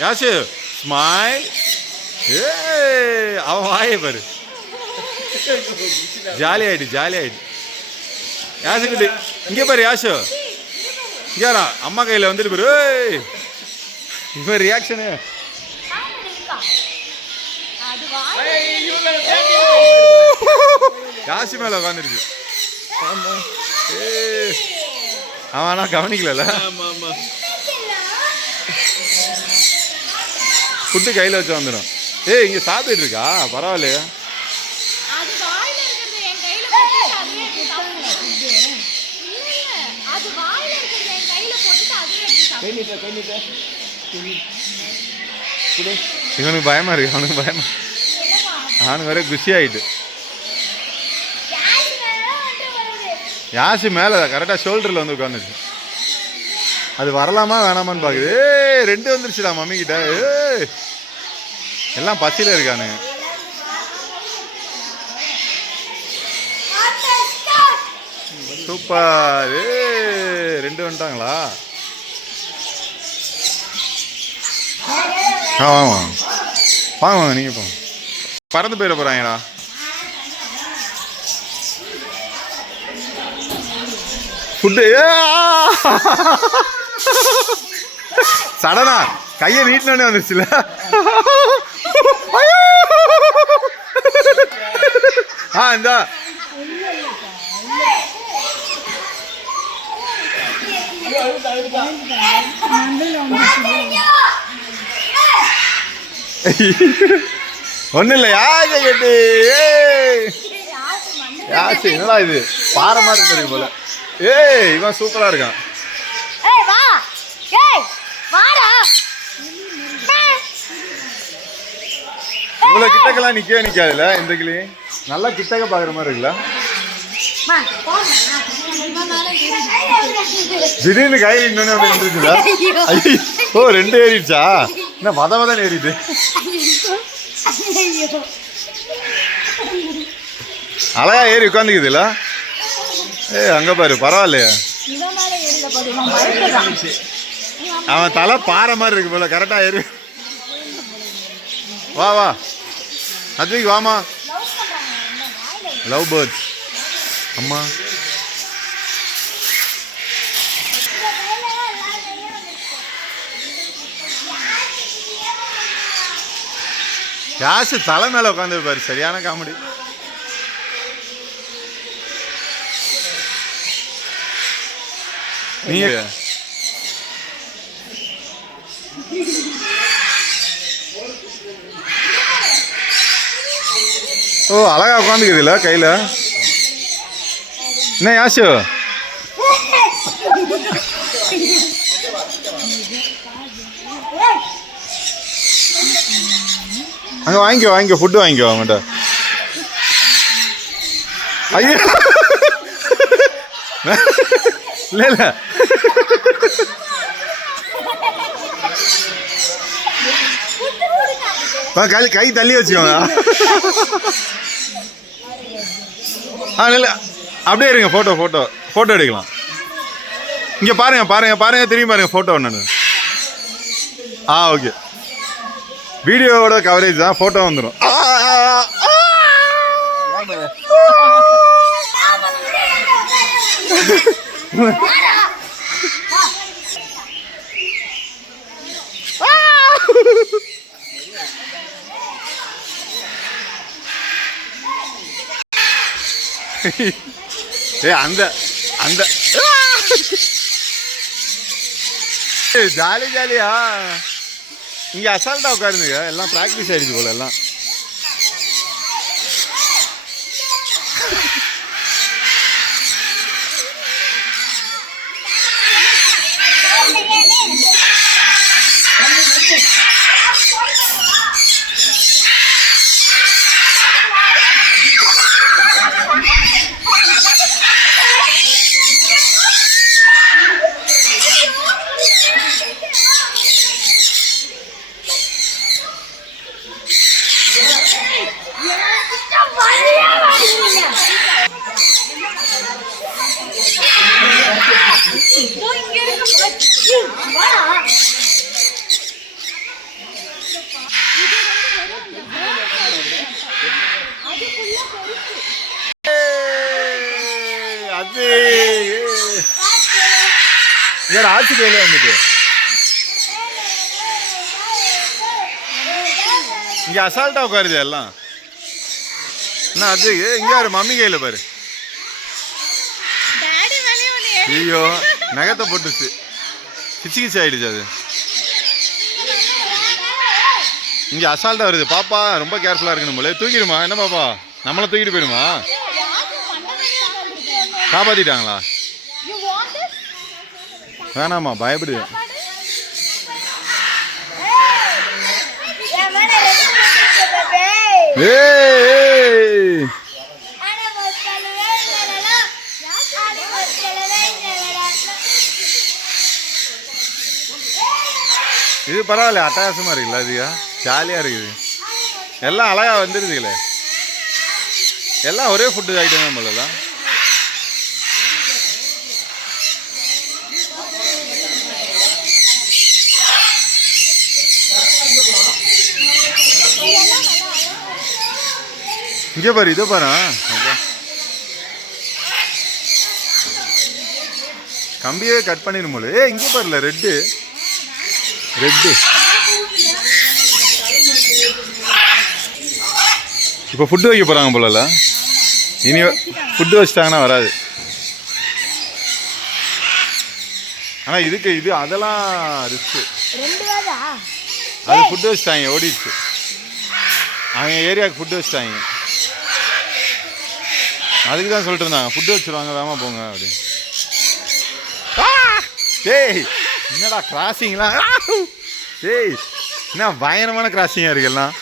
Yash smile. அவன் வாயே பாரு. ஜாலி ஆயிடு ஜாலி ஆயிடு. யாசுக்கிட்டு இங்கே பாரு யாஷு. இங்கேரா அம்மா கையில் வந்துட்டு பாரு. இவன் ரியாக்ஷனு யாசி மேல உட்காந்துருக்கு. அவன் ஆனால் கவனிக்கல. ஃபுட்டு கையில் வச்சு வந்துடும். இங்கே சாப்பிட்டு இருக்கா? பரவாயில்லையா? இவனுக்கு பயமா இருக்கு. அவனுக்கு பயமா. அவனுக்கு வர குஷி ஆயிட்டு. யாசி மேலே கரெக்டாக ஷோல்டரில் வந்து உட்காந்துச்சு. அது வரலாமா வேணாமான்னு பார்க்குது. ரெண்டு வந்துருச்சுடா மம்மி கிட்ட. எல்லாம் பசியில் இருக்கானுங்க. சூப்பர். ரெண்டு வந்துட்டாங்களா? வாங்க வாங்க வாங்க நீங்கள் போங்க. பறந்து போயிட போகிறாங்கடா. ஃபுட்டு சடனா கையை நீட்டினே வந்துருச்சுல. இந்தா ஒன்றும் இல்லை. யாரு கேட்டு யாச்சு என்னடா இது பாறை மாதிரி இருக்கு போல. இவன் சூப்பரா இருக்கான். இவ்வளவு கிட்டக்கெல்லாம் நிக்கவே நிக்காதுல. இந்த கிளி நல்லா கிட்டக்க பாக்குற மாதிரி இருக்குல்ல. திடீர்னு கையில் இன்னொன்னு வந்துருச்சுல. ஓ ரெண்டு ஏறிடுச்சா? என்ன மதம் ஏறிட்டு. அழகா ஏறி உட்காந்துக்குதுல. அங்க பாரு பரவாயில்லையா? அவன் தலை பாறை மாதிரி இருக்கு போல. கரெக்டா ஏறி. வா வா அதுக்கு வாமா. Love birds. அம்மா யாசு தலை மேல உட்காந்து பாரு. சரியான காமெடி. நீங்க அழகா உட்காந்துக்குதுல கையில. என்ன யாசு? அங்க வாங்கிக்கோ வாங்கிக்கோ ஃபுட்டு வாங்கிக்கோ அவங்ககிட்ட. ஐயோ இல்ல இல்ல கை தள்ளி வச்சுக்கோங்க. இல்லை அப்படியே இருங்க. ஃபோட்டோ எடுக்கலாம். இங்கே பாருங்க திரும்பி பாருங்க ஃபோட்டோ ஒன்று. ஓகே வீடியோவோட கவரேஜ் தான். ஃபோட்டோ வந்துடும். அந்த அந்த ஜாலி ஜாலியா இங்க அசால்ட்டா உட்காருங்க. எல்லாம் பிராக்டிஸ் ஆயிடுச்சு போல எல்லாம். இங்கே ஆட்சி கையில் வந்துட்டு இங்கே அசால்ட்டாக உட்காருது எல்லாம். என்ன அது இங்கே யாரு மம்மி கையில் பாரு. ஐயோ நகத்தை போட்டுச்சு, கிச்சு கிச்சு ஆயிடுச்சு அது. இங்கே அசால்ட்டாக வருது. பாப்பா ரொம்ப கேர்ஃபுல்லாக இருக்கணும் போல. தூக்கிடுமா என்ன பாப்பா, நம்மளை தூக்கிட்டு போயிடுமா? காப்பாற்றிட்டாங்களா? வேணாமா பயப்படுது. இது பரவாயில்ல, அட்டகாசமா இருக்குல்ல, அதுயா ஜாலியா இருக்குது. எல்லாம் அழகா வந்துருதுங்களே. எல்லாம் ஒரே ஃபுட்டு ஐட்டம் தான் போலலாம். இங்கே பாரு, இதோ பாரு, கம்பியே கட் பண்ணிடும் போல. இங்கே பாருல ரெட்டு ரெட்டு. இப்போ ஃபுட்டு வைக்க போகிறாங்க போலல. இனி ஃபுட்டு வச்சிட்டாங்கன்னா வராது. ஆனால் இதுக்கு இது அதெல்லாம் ரிஸ்க்கு. அது ஃபுட்டு வச்சுட்டாங்க, ஓடிடுச்சு. அவங்க ஏரியாவுக்கு ஃபுட்டு வச்சுட்டாங்க. அதுக்கு தான் சொல்லிட்டு இருந்தாங்க ஃபுட்டு வச்சுருவாங்க, வேமா போங்க அப்படின்னு. டேய் என்னடா கிராசிங்லாம், டேய் என்ன பயங்கரமான கிராசிங்காக இருக்குல்லாம்.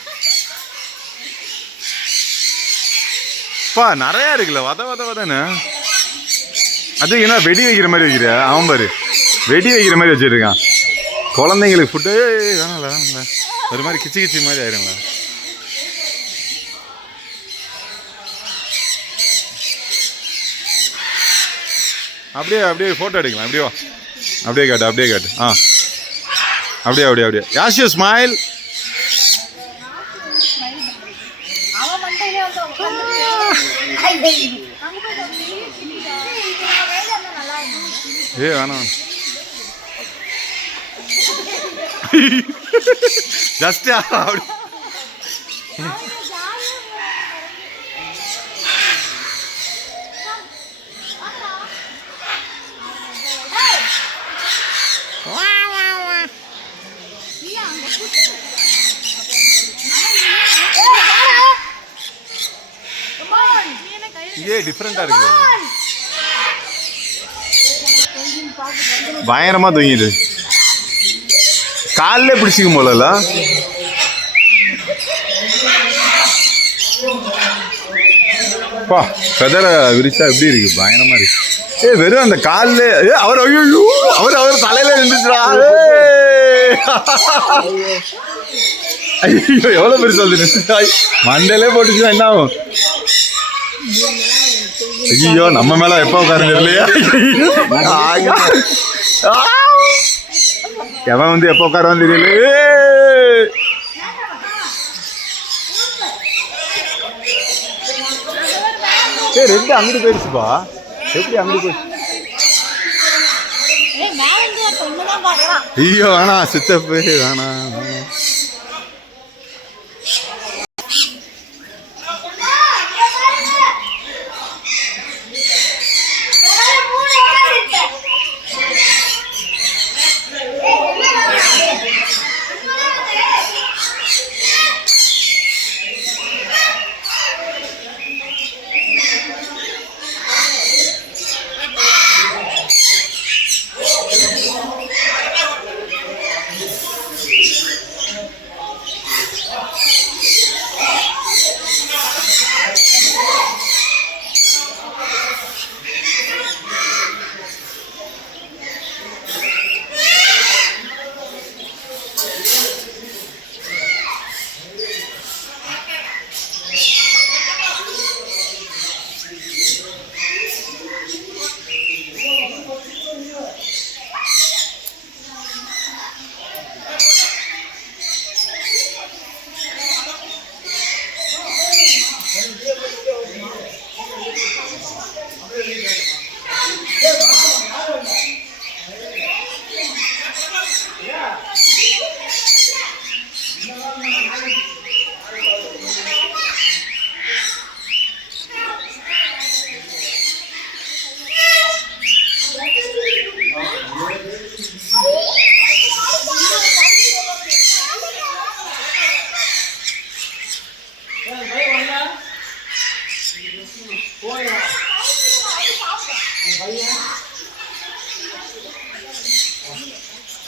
பா நிறையா இருக்குல்ல, வதன்னு. அது என்ன வெடி வைக்கிற மாதிரி வைக்கிற, அவன் பாரு வெடி வைக்கிற மாதிரி வச்சுருக்கான். குழந்தைங்களுக்கு ஃபுட்டு வேணாம்ல, வேணாம்ல, ஒரு மாதிரி கிச்சு கிச்சி மாதிரி ஆயிருங்களா. அப்படியே அப்படியே ஃபோட்டோ எடுக்கலாம். அப்படியே அப்படியே காட்டு, அப்படியே காட்டு. அப்படியே அப்படியே அப்படியே. யாஸ் யூ ஸ்மைல். வேணாம் ஜஸ்ட் அப்படி. இதே டிஃப்ரெண்டா இருக்கு, பயங்கரமா தூங்கிடு. காலிலே பிடிச்சிக்கும் போல. பா கதரை விரிச்சா எப்படி இருக்கு, பயங்கரமா இருக்கு. வெறும் அந்த காலில் அவர் அவர் தலையில நின்றுச்சுடா. ஐயோ எவ்வளவு பெருசு வந்து மண்டையிலே போட்டுச்சுன்னா என்ன ஆகும்? ஐயோ நம்ம மேல எப்ப உட்காருங்க இல்லையா? எவன் வந்து எப்ப உட்காருவான் தெரியல. ரெண்டு அங்கிட்டு போயிடுச்சுப்பா. எப்படி அங்கிட்டு போயிடுச்சு? ஐயோ வேணா சித்தப்பு வேணா.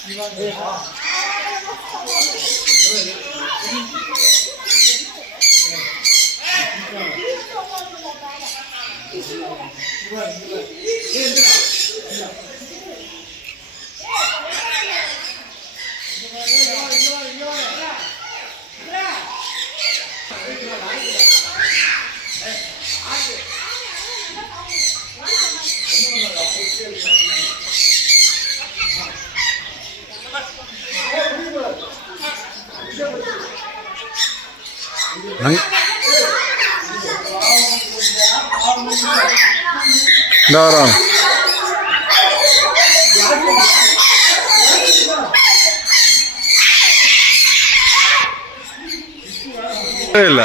இந்த வரோம். இல்லை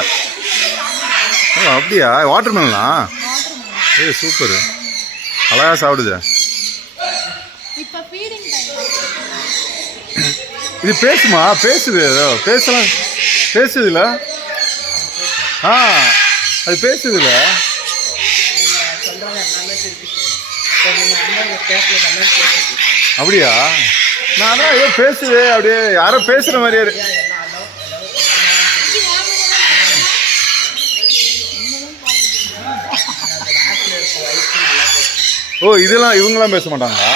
அப்படியா? வாட்டர் மெலனா? ஏய் சூப்பர், அழகா சாப்பிடுது. இது பேசுமா? பேசுது, ஏதோ பேசலாம். பேசுதுல? ஆ அது பேசுதுல. அப்படியா? நான் தான் ஏதோ பேசுது, அப்படியே யாரோ பேசுற மாதிரியே. ஓ இதெல்லாம் இவங்கெல்லாம் பேச மாட்டாங்களா?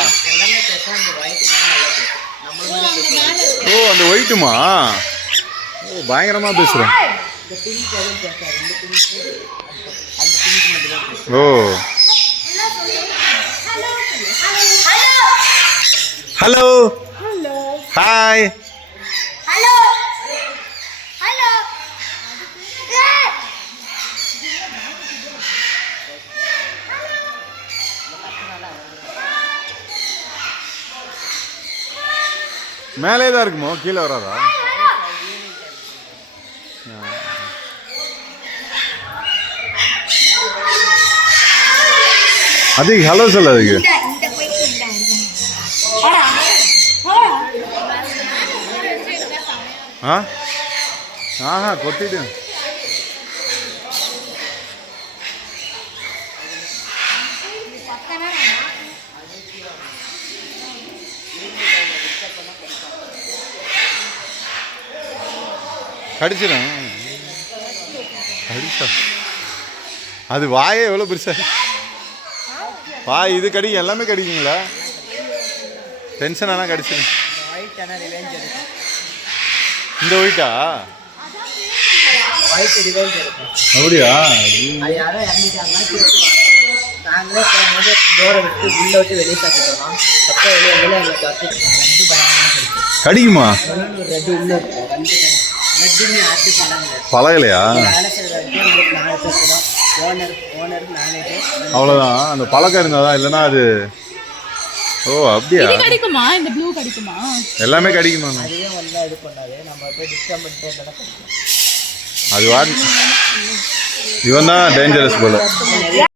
ஓ அந்த ஒயிட்டுமா? ஓ பயங்கரமா பேசுறேன். ஓ ஹலோ ஹாய். மேலே தான் இருக்குமோ, கீழே வராதா? அது ஹலோ சொல்ல அதுக்கு. ஆஹா கொத்திட்டு கடிச்சிடும். கடிச்சா அது வாயே எவ்வளோ பெருசா. வாய் இது கடிக்கும், எல்லாமே கடிக்குங்களா? டென்ஷன் ஆனால் கடிச்சிடும். இந்த ஒயிட்டா? அப்படியா? கடிக்குமா? பழகலையா? அவ்வளோதான், அந்த பழக்கம் இருந்தாதான், இல்லைன்னா அது. ஓ அப்படியா? கடிக்குமா? இந்த ப்ளூ கடிக்குமா? எல்லாமே கடிக்குமா? அது இவன் தான் டேஞ்சரஸ் போல.